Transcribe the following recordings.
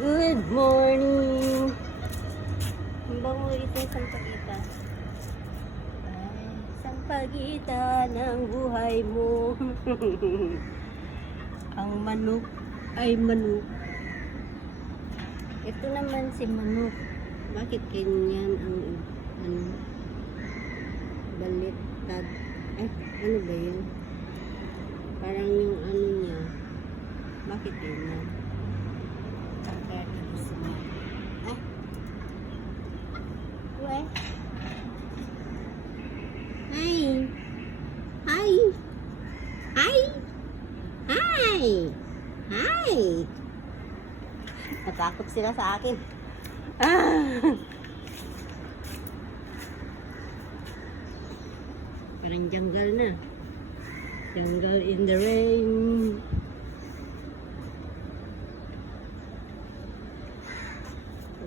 Good morning! Ang bango ito sampagita. Ay, sampagita ng buhay mo. Ang manok ay manok. Ito naman si manok. Bakit ganyan ang baliktad? Ano ba yun? Parang yung ano niya. Bakit ganyan? What? Hi! Hi! Hi! Hi! Hi! Natakot sila sa akin. Parang jungle na. Jungle in the rain.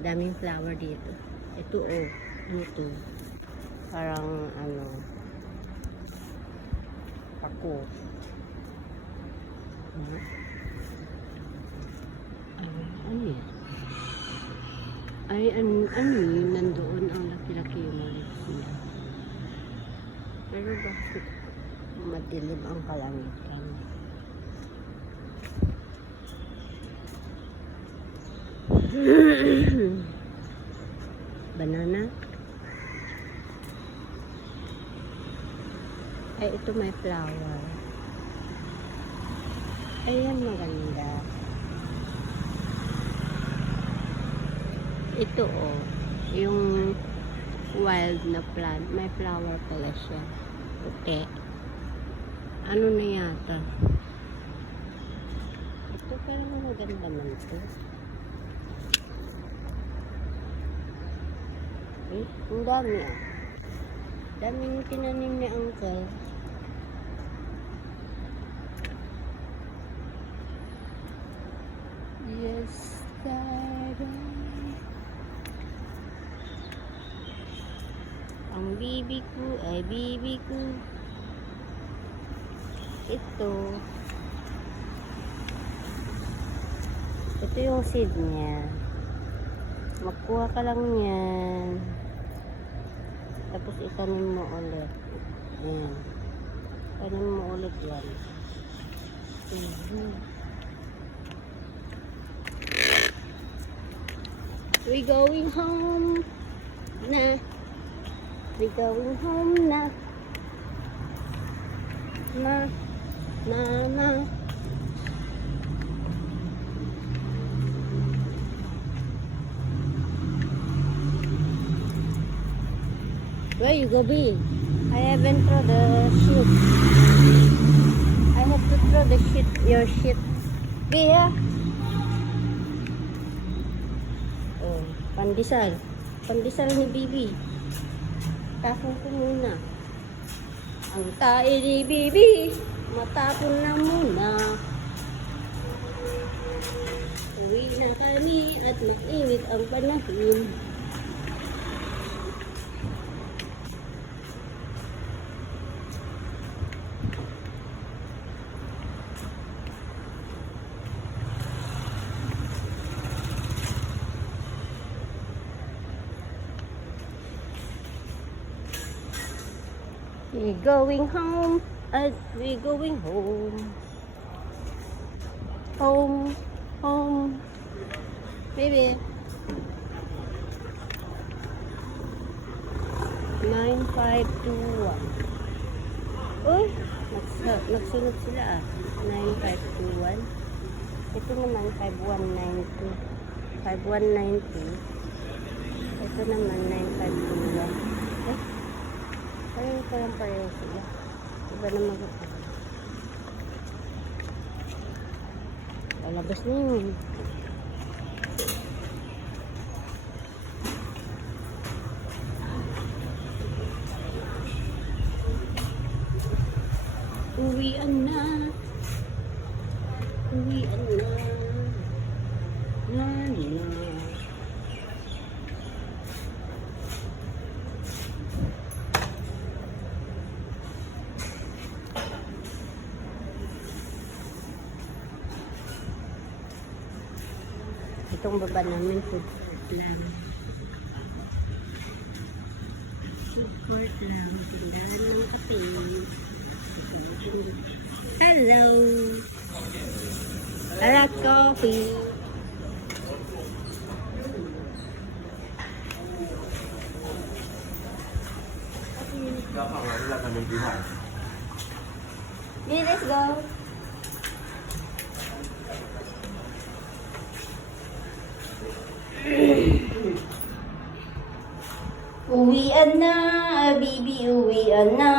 Daming flower dito. Ito ano to? Parang ako. Ano yan? Nandoon ang laki-laki yung maliit niya. Pero bakit madilim ang kalangitan? Banana. Ay, ito may flower. Ayan, maganda. Ito yung wild na plant. May flower pala siya. Puti. Ano na yata? Ito parang maganda man ito. Ang dami daming tinanim ni Uncle. Yes, ang bibi ko ay bibi ko. Ito yung seed niya. Magkuha ka lang yan. Tapos itanim mo ulit. Ayan. Itanim mo ulit yan. We going home na. We going home na. Na. Where you go, B? I haven't thrown the shit. I have to throw the shit, your shit. B, here. Oh, pandesal. Pandesal ni Bibi. Tapon ko muna. Ang tae ni Bibi, matapon na muna. Uwi na kami at mainit ang panahon. We going home, we going home. Home, baby. 9521. Uy, nagsunod sila 9521. Ito naman 5192. 5192. Ito naman 9521. Parang pareho sila. Iba naman ito. Lalabas na yun. Uwian na. Uwian na. Itong baba namin, food court lang. Food court lang. Tindahan ng kape. Hello! I like coffee. Okay, let's go. Uwian na, baby, uwian na.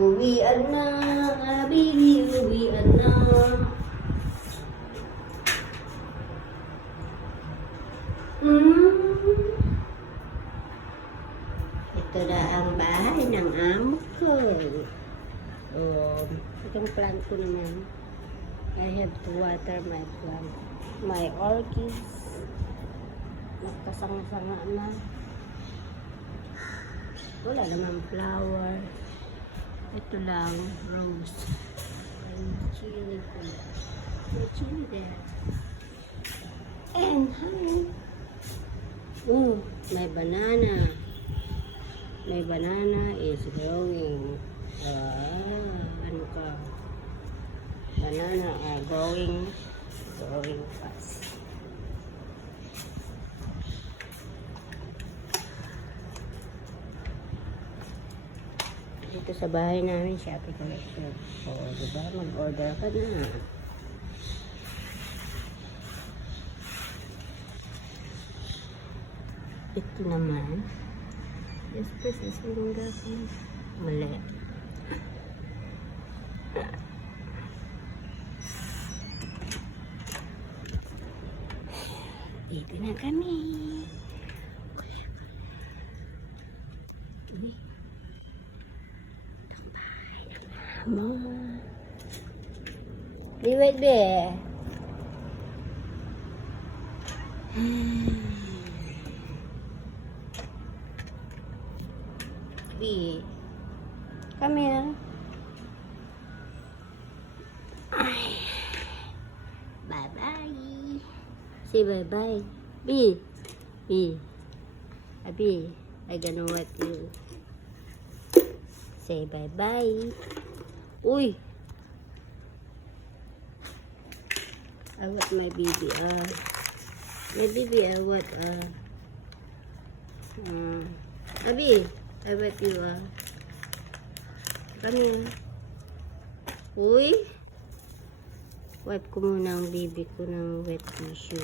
Uwian na, baby, uwian na. Ito na ang bahay ng amo ko. Itong plant ko naman. I have to water my plant. My orchids. Nagkasanga-sanga na. Wala naman flower. Ito lang, rose. And chili ko. May chili there. And honey. May banana. My banana is growing. Ano ka? Banana are growing fast. Dito sa bahay namin, Shopee collection. Diba? Mag-order ka na. Ito naman. Yes, please. Is yung gagawin. Wala. Dito na kami. Itong bahay ng amo. Wait, be. B, come here. Bye bye. Say bye bye. B, B, B. I gonna what you say bye bye. Uy, I want my baby. My baby. I want Abi. I bet you come here. Uy. Wipe ko muna ang baby ko ng wet tissue.